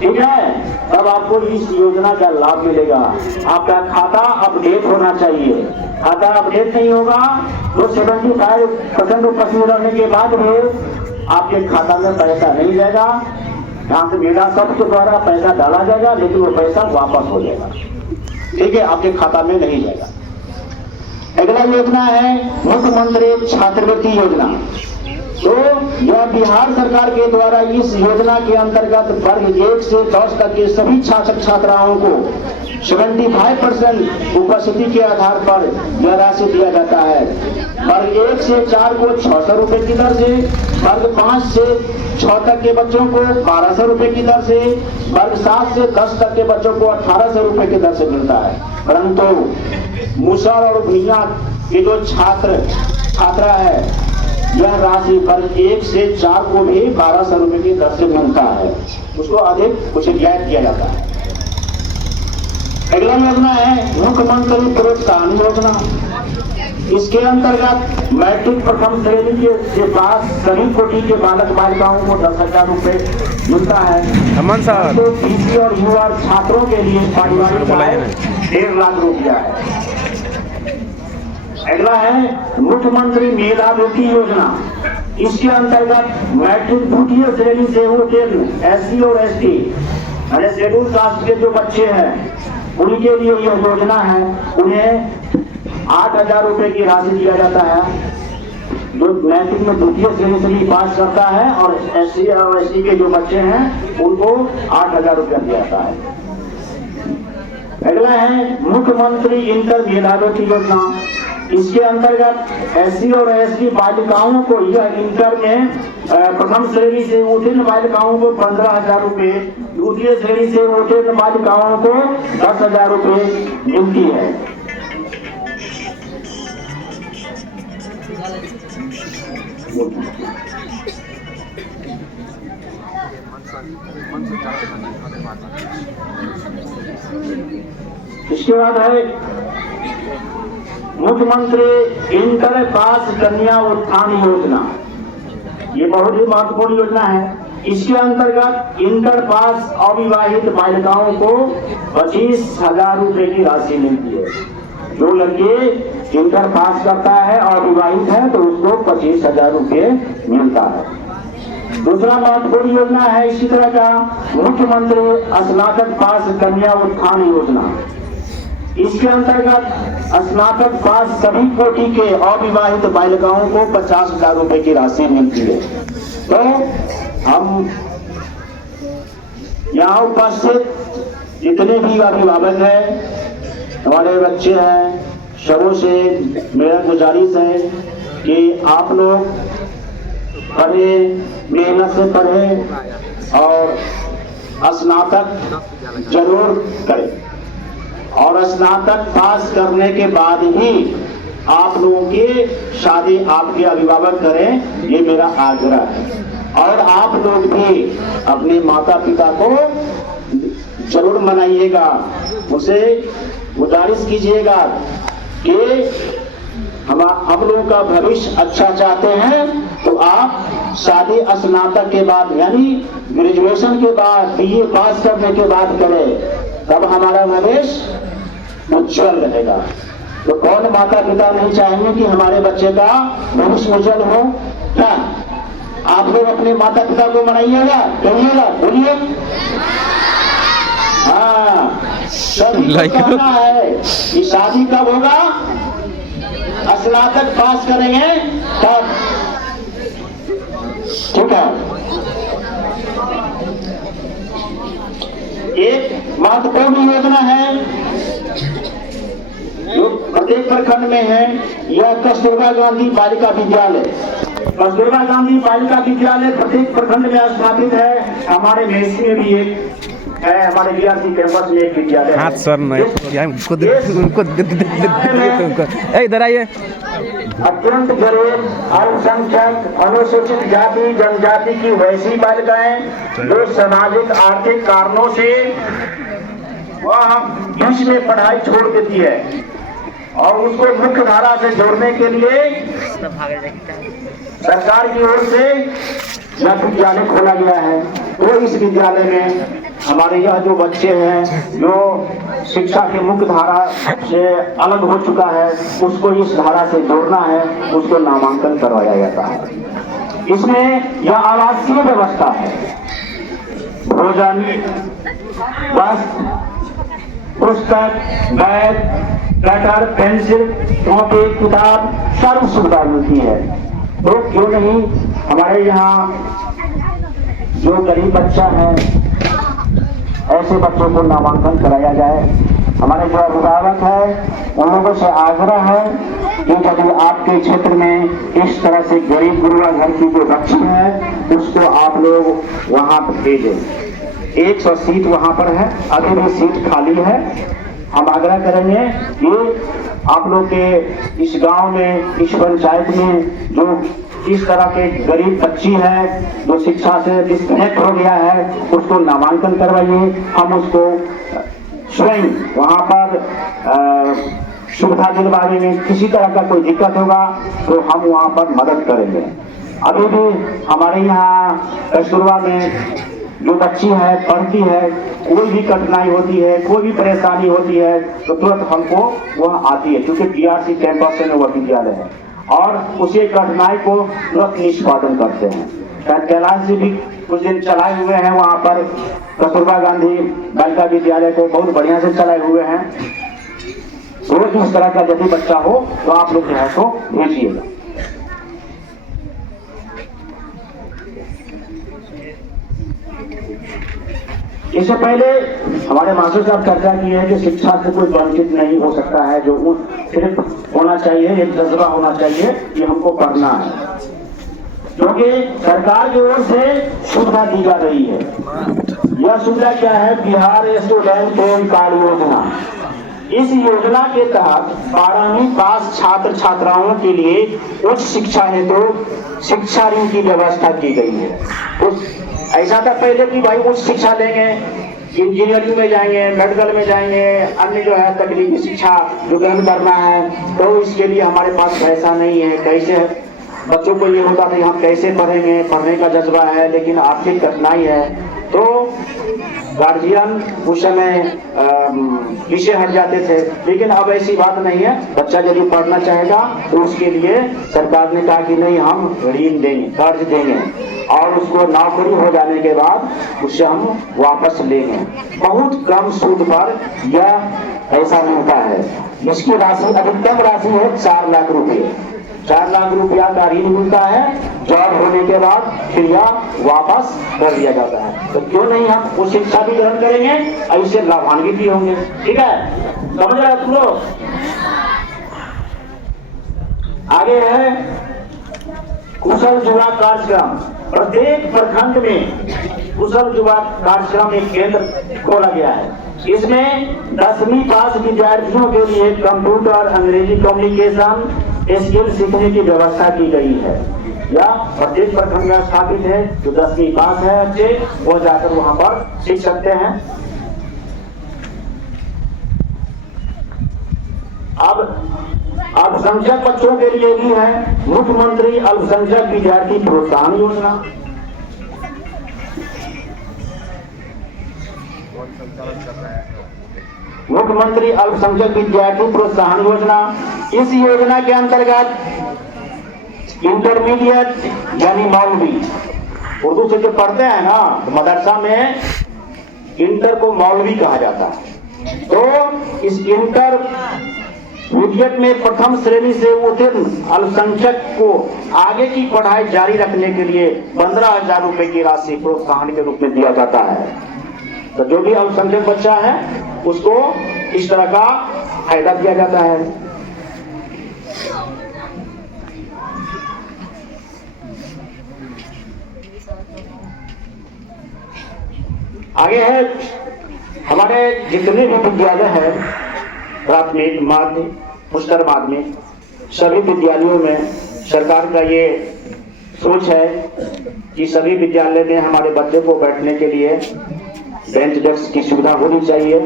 ठीक है, तब आपको इस योजना का लाभ मिलेगा। आपका खाता अपडेट होना चाहिए। खाता अपडेट नहीं होगा तो 75% उपस्थित रहने के बाद भी आपके खाता में पैसा नहीं जाएगा। यहाँ से मेरा सबके द्वारा पैसा डाला जाएगा, लेकिन वो पैसा वापस हो जाएगा। ठीक है, आपके खाता में नहीं जाएगा। अगला योजना है मुख्यमंत्री छात्रवृत्ति योजना। तो यह बिहार सरकार के द्वारा इस योजना के अंतर्गत वर्ग 1 से 10 तक के सभी छात्र छात्राओं को 75% उपस्थिति के आधार पर यह राशि दिया जाता है। वर्ग 1 से 4 को 600 रुपए की दर से, वर्ग 5 से 6 तक के बच्चों को 1200 रुपए की दर से, वर्ग 7 से 10 तक के बच्चों को 1800 रुपए की दर से मिलता है। परंतु मुसहर और भुइयां के जो छात्रा है, यह राशि वर्ग 1 से 4 को भी 1200 रुपए की दर से मिलता है, उसको अधिक कुछ रियायत किया जाता है। अगला योजना है मुख्यमंत्री प्रोत्साहन योजना। इसके अंतर्गत मैट्रिक प्रथम श्रेणी के पास सभी कोटि के बालक बालिकाओं को 10,000 रुपए मिलता है। तो बीसी और युवा छात्रों के लिए पारिवारिक आय 1.5 लाख रुपया है। अगला है मुख्यमंत्री मेधावृत्ति योजना। इसके अंतर्गत मैट्रिक द्वितीय श्रेणी से उत्तीर्ण एससी और एसटी यानी शेड्यूल कास्ट के जो बच्चे हैं, उनके लिए यह योजना है। उन्हें 8,000 रुपए की राशि दिया जाता है। जो मैट्रिक में द्वितीय श्रेणी से भी पास करता है और एससी और एसटी के जो बच्चे हैं, उनको 8,000 रुपया दिया जाता है। अगला है मुख्यमंत्री इंटर मेधावृत्ति योजना। इसके अंतर्गत एससी और एसटी बालिकाओं को यह इंटर में प्रथम श्रेणी से उत्तीर्ण बालिकाओं को 15,000 रुपए, द्वितीय श्रेणी से उत्तीर्ण बालिकाओं को 10,000 रुपए मिलती है। इसके बाद है मुख्यमंत्री इंटर पास कन्या उत्थान योजना। ये बहुत ही महत्वपूर्ण योजना है। इसके अंतर्गत इंटर पास अविवाहित बालिकाओं को 25,000 रुपए की राशि मिलती है। जो लड़के इंटर पास करता है और अविवाहित है तो उसको 25,000 रुपए मिलता है। दूसरा महत्वपूर्ण योजना है इसी तरह का मुख्यमंत्री स्नातक पास कन्या उत्थान योजना। इसके अंतर्गत स्नातक पास सभी कोटि के अविवाहित बालिकाओं को 50,000 रुपए की राशि मिलती है। तो हम यहाँ उपस्थित जितने भी अभिभावक हैं, हमारे बच्चे हैं, सबों से मेरा गुजारिश है कि आप लोग पढ़े, मेहनत से पढ़े और स्नातक जरूर करें। और स्नातक पास करने के बाद ही आप लोगों की शादी आपके अभिभावक करें, ये मेरा आग्रह है। और आप लोग भी अपने माता पिता को जरूर मनाइएगा, उसे गुजारिश कीजिएगा कि हम लोगों का भविष्य अच्छा चाहते हैं तो आप शादी स्नातक के बाद यानी ग्रेजुएशन के बाद बीए पास करने के बाद करें, तब हमारा भविष्य उज्जवल रहेगा। तो कौन माता पिता नहीं चाहेंगे कि हमारे बच्चे का भविष्य उज्जवल हो? क्या आप लोग अपने माता पिता को मनाइएगा, कहिएगा, बोलिए। हाँ, सभी को कहना है कि शादी कब होगा? स्नातक पास करेंगे तब। ठीक है। एक महत्वपूर्ण योजना है जो प्रत्येक प्रखंड में है, यह कस्तूरबा गांधी बालिका विद्यालय। कस्तूरबा गांधी बालिका विद्यालय प्रत्येक प्रखंड में स्थापित है। हमारे मेसी में भी एक है, हमारे बीआरसी कैंपस में एक विद्यालय है। सर उनको इधर आइए। अत्यंत गरीब, अल्पसंख्यक, अनुसूचित जाति जनजाति की वैसी बालिकाएं जो सामाजिक आर्थिक कारणों से वह बीच में पढ़ाई छोड़ देती है और उसको मुख्य धारा से जोड़ने के लिए सरकार की ओर से यह विद्यालय खोला गया है। तो इस विद्यालय में हमारे यहाँ जो बच्चे हैं जो शिक्षा के मुख्य धारा से अलग हो चुका है उसको इस धारा से जोड़ना है, उसको नामांकन करवाया जाता है। इसमें यह आवासीय व्यवस्था है, भोजन, वस्त्र, पुस्तक, बैग, कटर, पेंसिल, कॉपी, किताब सर्व सुविधा मिलती है। तो क्यों नहीं हमारे यहाँ जो गरीब बच्चा है ऐसे बच्चों को नामांकन कराया जाए। हमारे जो अभिभावक है उन लोगों से आग्रह है कि यदि आपके क्षेत्र में इस तरह से गरीब गुरुआ घर की जो बच्ची है उसको आप लोग वहां पर भेजें। 100 सीट वहां पर है, अभी भी सीट खाली है। हम आग्रह करेंगे कि आप लोग के इस गांव में, इस पंचायत में जो इस तरह के गरीब बच्ची है जो शिक्षा से डिस्कनेक्ट हो गया है उसको नामांकन करवाइए। हम उसको स्वयं वहां पर सुविधा दिलवाने में किसी तरह का कोई दिक्कत होगा तो हम वहां पर मदद करेंगे। अभी भी हमारे यहाँ कस्तूरबा में जो बच्ची है पढ़ती है, कोई भी कठिनाई होती है, कोई भी परेशानी होती है तो तुरंत हमको वह आती है, क्योंकि बीआरसी कैंपस में वह विद्यालय है और उसी कठिनाई को तुरंत निष्पादन करते हैं। कैलाश जी भी कुछ दिन चलाए हुए हैं वहाँ पर, कस्तूरबा गांधी बालिका विद्यालय को बहुत बढ़िया से चलाए हुए हैं। रोज इस तरह का यदि बच्चा हो तो आप लोग जो है तो भेजिएगा। इससे पहले हमारे मास्टर साहब चर्चा की है कि शिक्षा से कोई वंचित नहीं हो सकता है, जो सिर्फ होना चाहिए, एक जज्बा होना चाहिए कि हमको पढ़ना है, क्योंकि सरकार की ओर से सुविधा दी जा रही है। यह सुविधा क्या है? बिहार स्टूडेंट फेल कार्ड योजना। इस योजना के तहत 12वीं पास छात्र छात्राओं के लिए उच्च शिक्षा हेतु शिक्षा ऋण की व्यवस्था की गई है। ऐसा था पहले कि भाई उच्च शिक्षा लेंगे, इंजीनियरिंग में जाएंगे, मेडिकल में जाएंगे, अन्य जो है तकनीकी शिक्षा जो ग्रहण करना है, तो इसके लिए हमारे पास पैसा नहीं है। कैसे बच्चों को ये होता था हम कैसे पढ़ेंगे, पढ़ने का जज्बा है लेकिन आर्थिक कठिनाई है, तो गार्जियन उस समय पीछे हट जाते थे। लेकिन अब ऐसी बात नहीं है, बच्चा यदि पढ़ना चाहेगा तो उसके लिए सरकार ने कहा कि नहीं, हम ऋण देंगे, कर्ज देंगे और उसको नौकरी हो जाने के बाद उससे हम वापस लेंगे। बहुत कम सूद पर यह ऐसा मिलता है। इसकी राशि, अधिकतम राशि है 4 लाख रुपए। 4 लाख रुपया का ऋण मिलता है, जॉब होने के बाद फिर यह वापस कर दिया जाता है। तो क्यों नहीं हम वो शिक्षा भी ग्रहण करेंगे और इससे लाभान्वित भी होंगे। ठीक है, समझ रहे तुम लोग? आगे है कुशल युवा कार्यक्रम। प्रत्येक प्रखंड में कुशल युवा कार्यक्रम एक केंद्र खोला गया है। इसमें 10वीं पास विद्यार्थियों के लिए कंप्यूटर, अंग्रेजी कम्युनिकेशन स्किल सीखने की व्यवस्था की गई है। या प्रत्येक प्रखंड में स्थापित है, जो 10वीं पास है बच्चे वो जाकर वहां पर सीख सकते हैं। अब अल्पसंख्यक बच्चों के लिए भी है मुख्यमंत्री अल्पसंख्यक विद्यार्थी प्रोत्साहन योजना। मुख्यमंत्री अल्पसंख्यक विद्यार्थी प्रोत्साहन योजना। इस योजना के अंतर्गत इंटरमीडिएट यानी मौलवी, उर्दू से जो पढ़ते हैं ना, तो मदरसा में इंटर को मौलवी कहा जाता है। तो इस इंटरमीडिएट में प्रथम श्रेणी से उत्तीर्ण अल्पसंख्यक को आगे की पढ़ाई जारी रखने के लिए 15,000 रुपए की राशि प्रोत्साहन के रूप में दिया जाता है। तो जो भी अल्पसंख्यक बच्चा है उसको इस तरह का फायदा दिया जाता है। आगे है हमारे जितने भी विद्यालय हैं, प्राथमिक, माध्यमिक, उच्चतर माध्यमिक, सभी विद्यालयों में सरकार का ये सोच है कि सभी विद्यालय में हमारे बच्चे को बैठने के लिए बेंच डेस्क की सुविधा होनी चाहिए।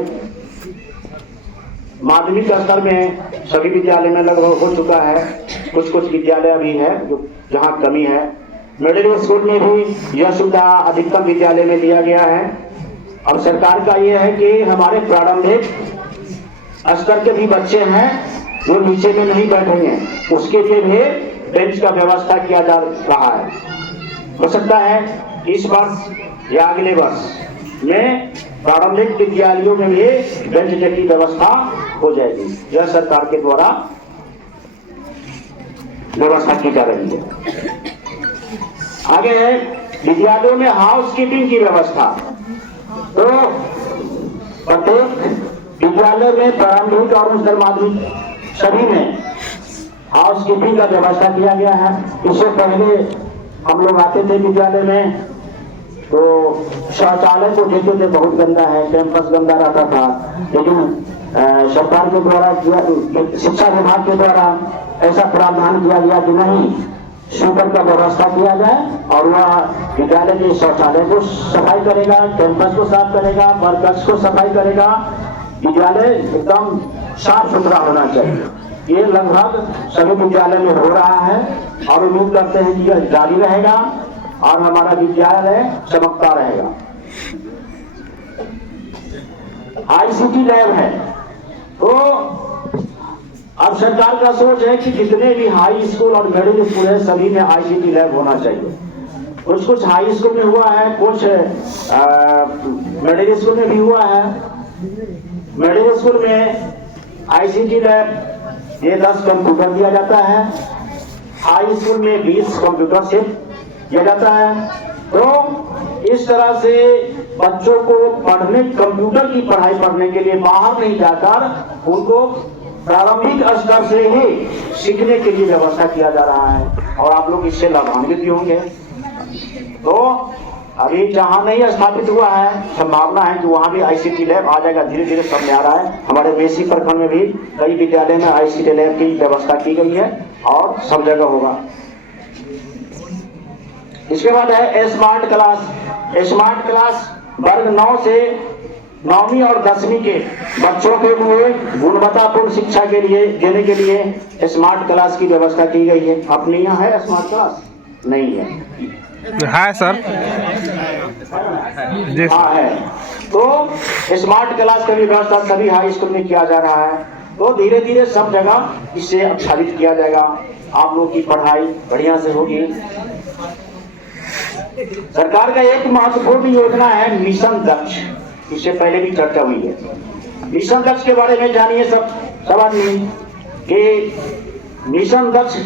माध्यमिक स्तर में सभी विद्यालय में लगभग हो चुका है, कुछ कुछ विद्यालय अभी है जो जहाँ कमी है। मिडिल स्कूल में भी यह सुविधा अधिकतम विद्यालय में दिया गया है अब सरकार का ये है कि हमारे प्रारंभिक स्तर के भी बच्चे हैं जो नीचे में नहीं बैठेंगे, उसके लिए भी बेंच का व्यवस्था किया जा रहा है। हो सकता है इस वर्ष या अगले वर्ष में प्रारंभिक विद्यालयों में भी बेंच की व्यवस्था हो जाएगी। यह सरकार के द्वारा व्यवस्था की जा रही है। आगे है विद्यालयों में हाउस कीपिंग की व्यवस्था। तो प्रत्येक विद्यालय में प्रारंभिक और उच्चतर माध्यमिक सभी में हाउस कीपिंग का व्यवस्था किया गया है। इससे पहले हम लोग आते थे विद्यालय में तो शौचालय को देखते थे, बहुत गंदा है, कैंपस गंदा रहता था, लेकिन सरकार के द्वारा शिक्षा विभाग के द्वारा ऐसा प्रावधान किया गया कि नहीं, स्वीपर का व्यवस्था किया जाए और वह विद्यालय के शौचालय को सफाई करेगा, कैंपस को साफ करेगा, वर्कर्स को सफाई करेगा। विद्यालय एकदम साफ सुथरा होना चाहिए। ये लगभग सभी विद्यालय में हो रहा है और उम्मीद करते हैं कि यह जारी रहेगा और हमारा विद्यालय चमकता रहेगा। ICT लैब है, तो अब सरकार का सोच है कि जितने भी हाई स्कूल और मिडिल स्कूल है सभी में ICT लैब होना चाहिए। कुछ हाई स्कूल में हुआ है, कुछ मिडिल स्कूल में भी हुआ है। मिडिल स्कूल में ICT लैब ये 10 कंप्यूटर दिया जाता है, हाई स्कूल में 20 कंप्यूटर सेट दिया जाता है। तो इस तरह से बच्चों को पढ़ने, कंप्यूटर की पढ़ाई पढ़ने के लिए बाहर नहीं जाकर उनको प्रारंभिक स्तर से ही सीखने के लिए व्यवस्था किया जा रहा है और आप लोग इससे लाभान्वित भी होंगे। तो अभी जहां नहीं स्थापित हुआ है, संभावना है कि वहां भी ICT लैब आ जाएगा। धीरे धीरे सामने आ रहा है। हमारे बेसी प्रखंड में भी कई विद्यालय में ICT लैब की व्यवस्था की गई है और सब जगह होगा। इसके बाद है स्मार्ट क्लास। स्मार्ट क्लास वर्ग 9 से 9वीं और 10वीं के बच्चों के लिए गुणवत्तापूर्ण शिक्षा के लिए देने के लिए स्मार्ट क्लास की व्यवस्था की गई है। अपने यहाँ है स्मार्ट क्लास? नहीं है सर जी हाँ है। तो स्मार्ट क्लास का भी व्यवस्था सभी हाई स्कूल में किया जा रहा है। तो धीरे धीरे सब जगह इससे आच्छादित किया जाएगा। आप लोगों की पढ़ाई बढ़िया से होगी। सरकार का एक महत्वपूर्ण योजना है मिशन दक्ष। इससे पहले भी चर्चा हुई है। मिशन दक्ष के बारे में जानिए सब आदमी कि मिशन दक्ष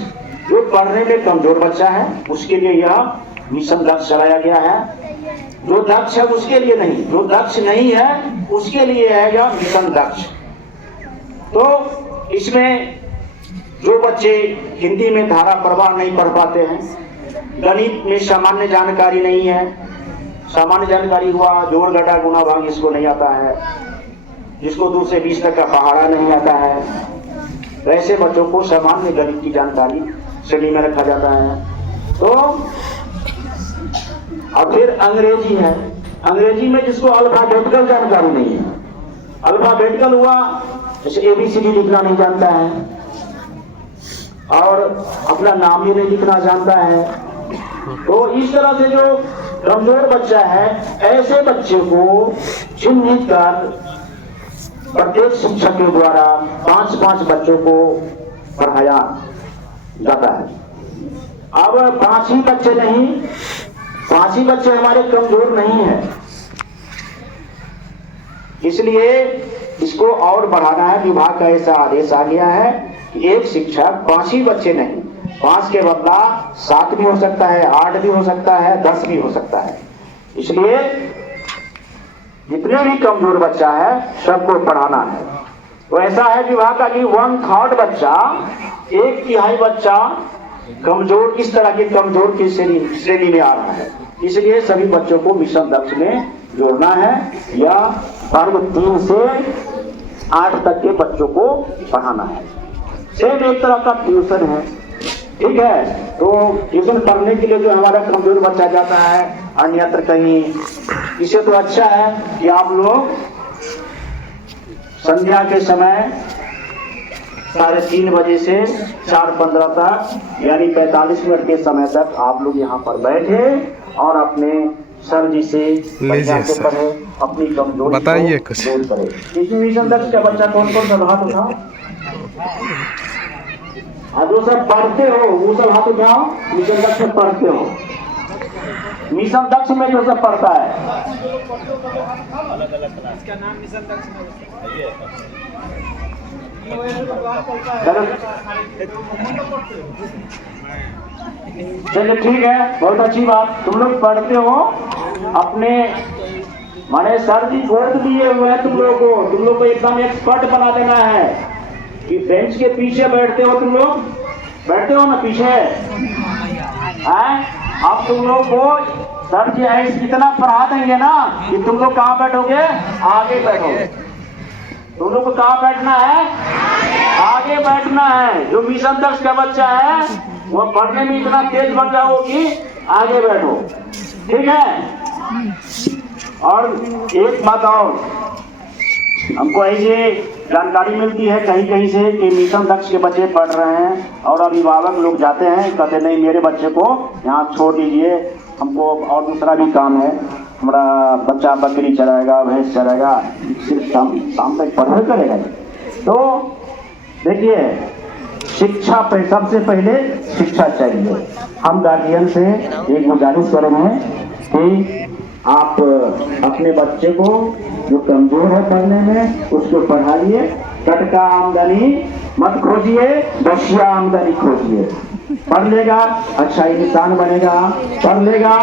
जो पढ़ने में कमजोर बच्चा है उसके लिए यह मिशन दक्ष चलाया गया है। जो दक्ष है उसके लिए नहीं, जो दक्ष नहीं है उसके लिए है यह मिशन दक्ष। तो इसमें जो बच्चे हिंदी में धारा प्रवाह नहीं पढ़ पाते हैं, गणित में सामान्य जानकारी नहीं है, सामान्य जानकारी हुआ जोड़ घटा गुणा भाग इसको नहीं आता है, जिसको 2 से 20 तक का पहाड़ा नहीं आता है, वैसे बच्चों को सामान्य गणित की जानकारी श्रेणी में रखा जाता है। तो अब फिर अंग्रेजी है। अंग्रेजी में जिसको अल्फाबेटिकल जानकारी नहीं है, अल्फाबेटिकल हुआ जैसे ABCD लिखना नहीं जानता है और अपना नाम भी नहीं लिखना जानता है, तो इस तरह से जो कमजोर बच्चा है ऐसे बच्चे को चिन्हित कर प्रत्येक शिक्षक के द्वारा 5-5 बच्चों को पढ़ाया जाता है। अब 5 ही बच्चे नहीं, 5 ही बच्चे हमारे कमजोर नहीं है, इसलिए इसको और बढ़ाना है। विभाग का ऐसा आदेश आ गया है कि एक शिक्षक 5 ही बच्चे नहीं, 5 के बदला 7 भी हो सकता है, 8 भी हो सकता है, 10 भी हो सकता है। इसलिए जितने भी कमजोर बच्चा है सबको पढ़ाना है। तो ऐसा है विभाग का कि 1/3 बच्चा, 1/3 बच्चा कमजोर, इस तरह के कमजोर की श्रेणी में आ रहा है। इसलिए सभी बच्चों को मिशन दक्ष में जोड़ना है या वर्ग 3 से 8 तक के बच्चों को पढ़ाना है। सेम एक तरह का ट्यूशन है, ठीक है। तो ट्यूशन पढ़ने के लिए जो हमारा कमजोर बच्चा जाता है अन्यत्र कहीं, इसे तो अच्छा है कि आप लोग संध्या के समय 3:30 बजे से 4:15 तक यानी 45 मिनट के समय तक आप लोग यहाँ पर बैठे और अपने सर जी से बढ़िया से पढ़े अपनी कमजोरी बताइए को कुछ। दूर करे। इसमें मिशन दक्ष का बच्चा कौन कौन सा हाथ उठाओ, और जो सब पढ़ते हो वो सब हाथ उठाओ। मिशन दक्ष में पढ़ते हो, मिशन दक्ष में जो सब पढ़ता है। चलिए ठीक है, बहुत अच्छी बात। तुम लोग पढ़ते हो अपने, माने सर जी गोद दिए हुए हैं तुम लोग को एकदम एक्सपर्ट बना देना है कि बेंच के पीछे बैठते हो तुम लोग, बैठते हो ना पीछे हैं। अब तुम लोग को सर जी ऐसे इतना पढ़ा देंगे ना कि तुम लोग कहाँ बैठोगे, आगे बैठोगे। तुम लोग को कहाँ बैठना है, आगे बैठना है। जो मिशन दक्ष का बच्चा है वो पढ़ने में इतना तेज बन जाओ कि आगे बैठो, ठीक है। और एक बात और, हमको ये जानकारी मिलती है कहीं कहीं से कि मिशन दक्ष के बच्चे पढ़ रहे हैं और अभिभावक लोग जाते हैं, कहते नहीं मेरे बच्चे को यहाँ छोड़ दीजिए, हमको और दूसरा भी काम है, हमारा बच्चा बकरी चराएगा, भैंस चराएगा, सिर्फ शाम तक पढ़ाई करेगा। तो देखिए, शिक्षा पे सबसे पहले शिक्षा चाहिए। हम गार्जियन से एक गुजारिश करेंगे कि आप अपने बच्चे को जो कमजोर है पढ़ने में उसको पढ़ाइए। टटका आमदनी मत खोजिए, बसिया आमदनी खोजिए। पढ़ लेगा अच्छा इंसान बनेगा, पढ़ लेगा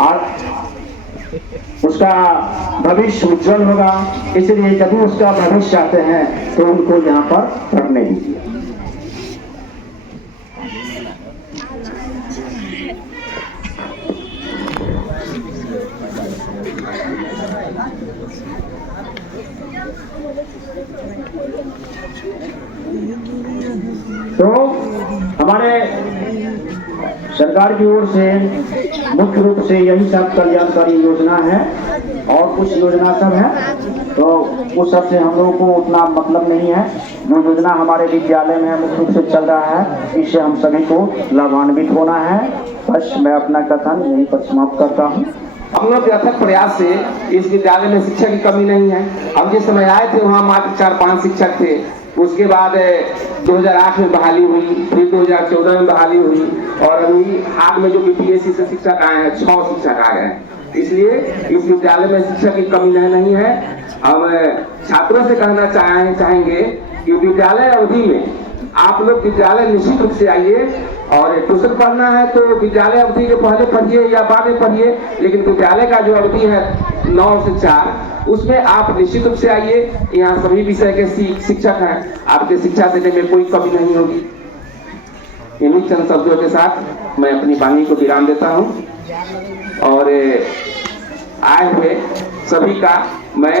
और उसका भविष्य उज्जवल होगा। इसलिए यदि उसका भविष्य चाहते हैं तो उनको यहाँ पर पढ़ने दीजिए। तो हमारे सरकार की ओर से मुख्य रूप से यही सब कल्याणकारी योजना है और कुछ योजना सब है, तो उस सब से हम लोगों को उतना मतलब नहीं है। जो योजना हमारे विद्यालय में मुख्य रूप से चल रहा है, इससे हम सभी को लाभान्वित होना है। बस मैं अपना कथन यहीं पर समाप्त करता हूँ। हम लोग के अथक प्रयास से इस विद्यालय में शिक्षक की कमी नहीं है। हम जिस समय आए थे वहाँ मात्र 4-5 शिक्षक थे। उसके बाद 2008 में बहाली हुई, फिर 2014 में बहाली हुई और अभी हाल में जो बीपीएससी से शिक्षक आए हैं 6 शिक्षक आए हैं। इसलिए इस विद्यालय में शिक्षक की कमी नहीं है। हम छात्रों से कहना चाहेंगे कि विद्यालय अवधि में आप लोग विद्यालय निश्चित रूप से आइए और ट्यूशन पढ़ना है तो विद्यालय अवधि के पहले पढ़िए या बाद में पढ़िए, लेकिन विद्यालय का जो अवधि है 9 से 4 उसमें आप निश्चित रूप से आइए। यहाँ सभी विषय के शिक्षक हैं, आपके शिक्षा देने में कोई कमी नहीं होगी। इन्हीं चंद शब्दों के साथ मैं अपनी वाणी को विराम देता हूँ और आए हुए सभी का मैं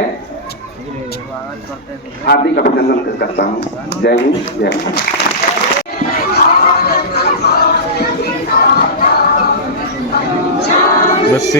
हार्दिक अभिनंदन करता हूँ। जय हिंद, जय भारत। बस